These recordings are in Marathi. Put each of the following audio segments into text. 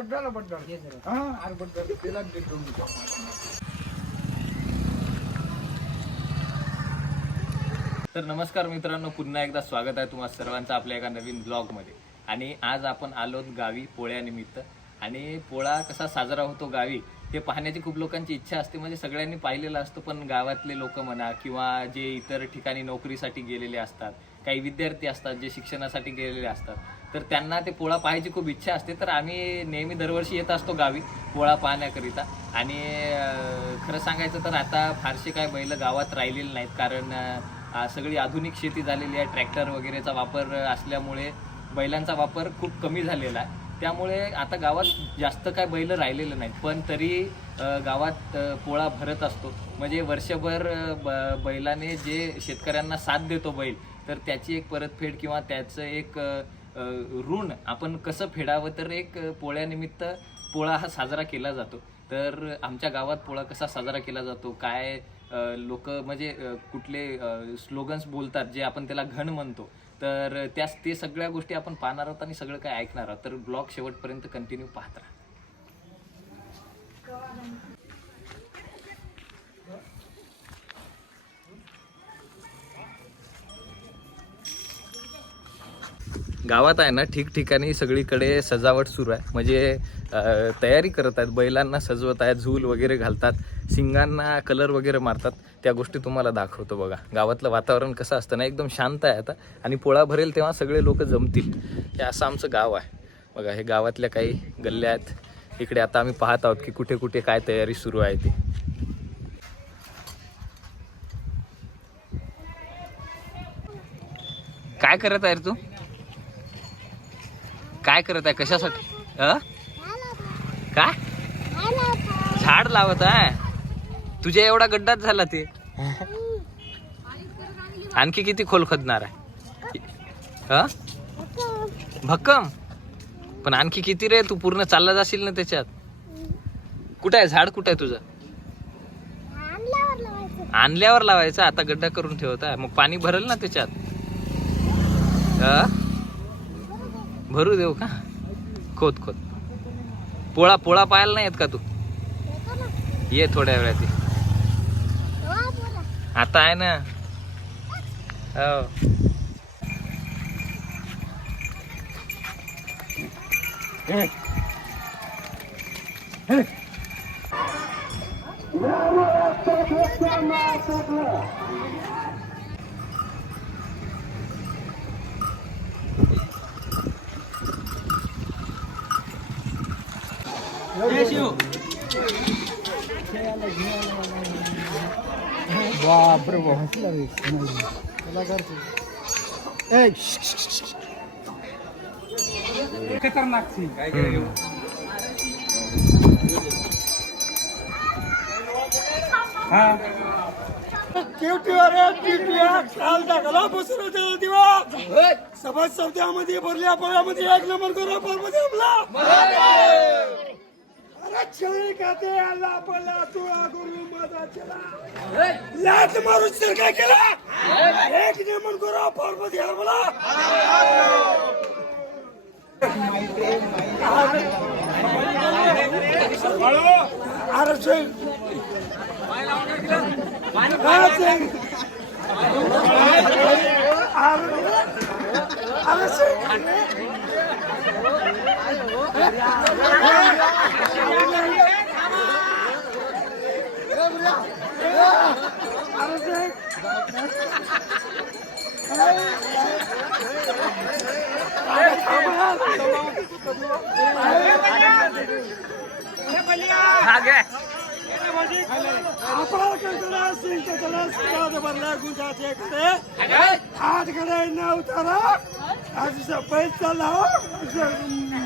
बड्डाला बड्डाला. हा अरे बड्डाला. तर नमस्कार मित्रांनो पुन्हा एकदा स्वागत आहे तुम्हा सर्वांचं आपल्या एका नवीन ब्लॉगमध्ये. आणि आज आपण आलोत गावी पोळ्यानिमित्त. आणि पोळा कसा साजरा होतो गावी ते पाहण्याची खूप लोकांची इच्छा असते. म्हणजे सगळ्यांनी पाहिलेलं असतं पण गावातले लोक म्हणा किंवा जे इतर ठिकाणी नोकरीसाठी गेलेले असतात काही विद्यार्थी असतात जे शिक्षणासाठी गेलेले असतात. तर त्यांना ते पोळा पाहायची खूप इच्छा असते. तर आम्ही नेहमी दरवर्षी येत असतो गावी पोळा पाहण्याकरिता. आणि खरं सांगायचं तर आता फारसे काय बैल गावात राहिलेले नाहीत. कारण सगळी आधुनिक शेती झालेली आहे. ट्रॅक्टर वगैरेचा वापर असल्यामुळे बैलांचा वापर खूप कमी झालेला आहे. त्यामुळे आता गावात जास्त काय बैल राहिलेलं नाहीत. पण तरी गावात पोळा भरत असतो. म्हणजे वर्षभर ब- बैलाने जे शेतकऱ्यांना साथ देतो बैल तर त्याची एक परतफेड किंवा त्याचं एक ऋण आपण कसं फेडावं तर एक पोळ्यानिमित्त पोळा हा साजरा केला जातो. तर आमच्या गावात पोळा कसा साजरा केला जातो? काय लोक म्हणजे कुठले स्लोगन्स बोलतात जे आपण त्याला घण म्हणतो? तर त्या ते सगळ्या गोष्टी आपण पाहणार आहोत आणि सगळं काय ऐकणार आहोत. तर ब्लॉग शेवटपर्यंत कंटिन्यू पाहत राहा. गावात आहे ना ठिकठिकाणी सगळीकडे सजावट सुरू आहे. म्हणजे तयारी करत आहेत. बैलांना सजवत आहेत झूल वगैरे घालतात शिंगांना कलर वगैरे मारतात. त्या गोष्टी तुम्हाला दाखवतो बघा. गावातलं वातावरण कसं असतं ना एकदम शांत आहे आता. आणि पोळा भरेल तेव्हा सगळे लोक जमतील. हे असं आमचं गाव आहे. बघा हे गावातल्या काही गल्ल्या आहेत. इकडे आता आम्ही पाहत आहोत की कुठे कुठे काय तयारी सुरू आहे ती. काय करत आहे तू? काय करत आहे? कशासाठी? अ? काय? झाड लावत आहे. तुझ्या एवढा गड्डाच झाला ते. आणखी किती खोल खोदणार आहे? भक्कम. पण आणखी किती रे? तू पूर्ण चालला जाशील ना त्याच्यात. कुठं आहे? झाड कुठं आहे तुझं? आणल्यावर लावायचं. आता गड्डा करून ठेवत आहे. मग पाणी भरल ना त्याच्यात. अ? भरू देऊ का? खोद खोद. पोळा पोळा पाहायला नाही येत का तू? ये थोड्या वेळात आता आहे ना? हो. बापरे बाप हसला खतरनाक सी. हा समाज चौथ्यामध्ये भरल्या पोळ्यामध्ये एक नंबर करून पोरमध्ये आपला अरे छेळी खाते आला आपला? तू गुरु माझा चला. लाट मारून तर काय केला? एक नंबर करून पोरमध्ये आपला अरे छेळ. हा, छेळ. अरे आपण कंकणा सिंग कंकणा सिंगाद भरल्या गुंजाचे कडे आज कडे न उतारा. आज पैसा चालला हो.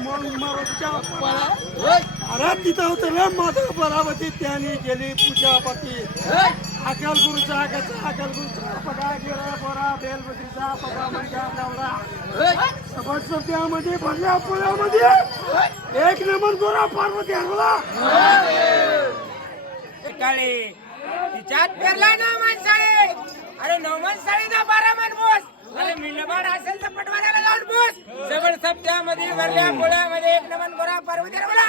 मग मरच्या अरे तिथं उतरलं माता परावती त्यांनी केली पूजापती. अकल गुरुचा अकलचा अकल गुरुचा पगा गेला बोरा बेलबतीचा पगा म्हणजे नवरा सभा सत्यामध्ये भरल्या पुण्यामध्ये. एक नंबर गोरा पार्वती हरवला. काळे तिच्यात पेरला ना माणसाळे. अरे नऊ साळे ना बारा मन बोस. अरे मिंडबाड असेल तर पटवाऱ्याला लावून बोस. सगळ सप्त्यामध्ये भरल्या पोळ्यामध्ये एक नमन गोरा पार्वती बोला.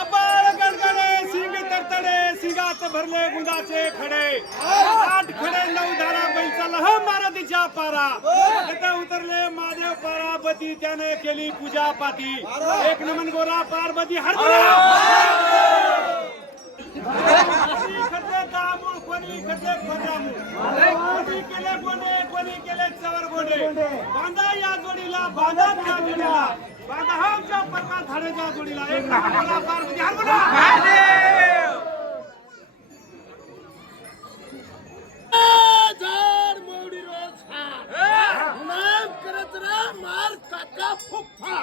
आबाळ गडगडे सिंग तरतडे सिंगात भरले गुंडाचे खडे. आठ खडे नऊ धारा बैलचा लह मारतीच्या पारा. तिथे उतरले महादेव पार्वती त्याने केली पूजा पाती. एक नमन गोरा पार्वती हरभरा. कोणी कोणी. कोणी केले गोंडे कोणी केले चवर गोंडे. बांधा या जोडीला बांधा त्या जोडीला. बांधा हा आमच्या परका झाडाच्या जोडीला. एक नंबर गोरा पार्वती हरभरा जर मौडी रोज नाम करत रा मार काका फुफ्फा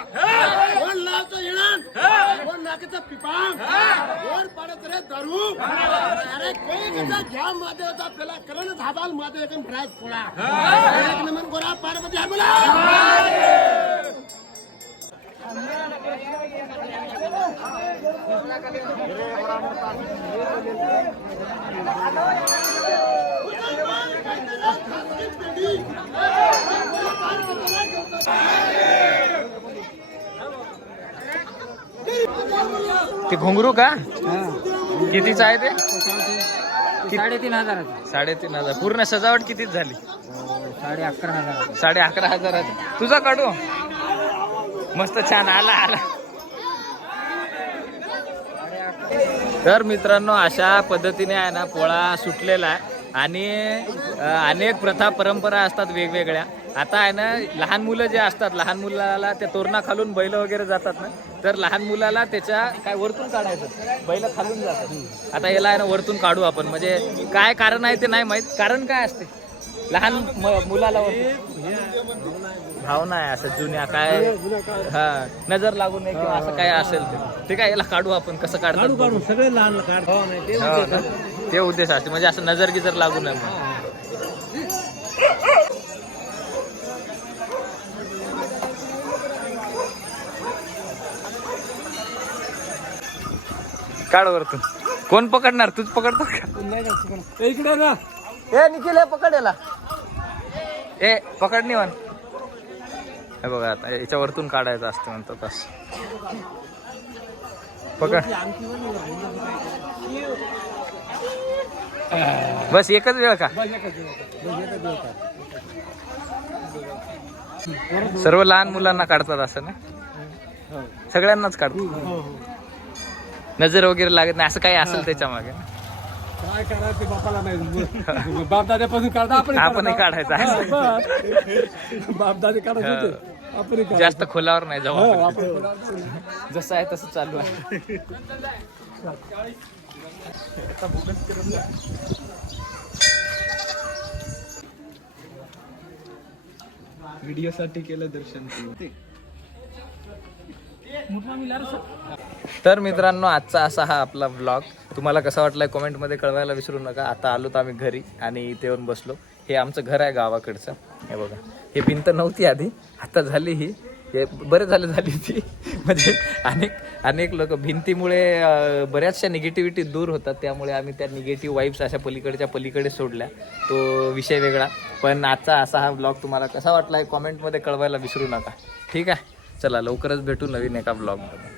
वर लावतो येणार वर नाकाचा पिपांग वर पाडत रे दारू अरे कोई कसा घ्या होता पेला करण धाबाल मादे एकन भराय पोळा एक नमन गोरा पार्वती बोला ते घुंगरू का? कितीच आहे ते? साडेतीन हजाराचा. साडेतीन हजार. पूर्ण सजावट कितीच झाली? साडे अकरा हजाराचा साडे अकरा हजारात तुझा काढू? मस्त छान. आला आला. तर मित्रांनो अशा पद्धतीने आहे ना पोळा सुटलेला आहे. आणि अनेक प्रथा परंपरा असतात वेगवेगळ्या. आता आहे ना लहान मुलं जे असतात लहान मुलाला त्या तोरणा खालून बैल वगैरे जातात ना तर लहान मुलाला त्याच्या काय वरतून काढायचं? बैल खालून जातात. आता याला आहे ना वरतून काढू आपण. म्हणजे काय कारण आहे ते नाही माहीत. कारण काय असते? लहान मुलाला भावना आहे असं जुन्या काय हा नजर लागू नये किंवा असं काय असेल ते. ठीक आहे याला काढू आपण. कसं काढतात बघू. सगळे लहान काढ हो ना. ते उद्देश असते. म्हणजे असं नजर गिजर लागू नये. काढ वरतून कोण पकडणार? तूच पकडतो का? इकडे ना. ए निखिल हे पकड याला. ए पकड निवान हे बघा आता याच्या वरतून काढायचं असतं म्हणतो तस पकड. बस एकच वेळ का? सर्व लहान मुलांना काढतात असं ना? सगळ्यांनाच काढतात. नजर वगैरे लागत नाही असं काही असेल त्याच्यामागे काय करायचं ते बापाला नाही बाप दाद्यापासून काढता आपण आपणही काढायचं असं. बाप दादे काढत होते. आपण जास्त खोलावर नाही जाऊ आपण. जसं आहे तसं चालू आहे. व्हिडिओ साठी केलं दर्शन तर मित्रांनो आजचा असा हा आपला ब्लॉग तुम्हाला कसा वाटलाय कमेंटमध्ये कळवायला विसरू नका. आता आलोत आम्ही घरी आणि इथे येऊन बसलो. हे आमचं घर आहे गावाकडचं. हे बघा. हे भिंत नव्हती आधी. आता झाली ही. हे बरे झाले झाली ती. म्हणजे अनेक अनेक लोक भिंतीमुळे बऱ्याचशा निगेटिव्हिटी दूर होतात. त्यामुळे आम्ही त्या निगेटिव्ह वाईब्स अशा पलीकडच्या पलीकडे सोडल्या. तो विषय वेगळा. पण आजचा असा हा ब्लॉग तुम्हाला कसा वाटला कॉमेंटमध्ये कळवायला विसरू नका. ठीक आहे? चला लवकरच भेटू नवीन एका ब्लॉगमध्ये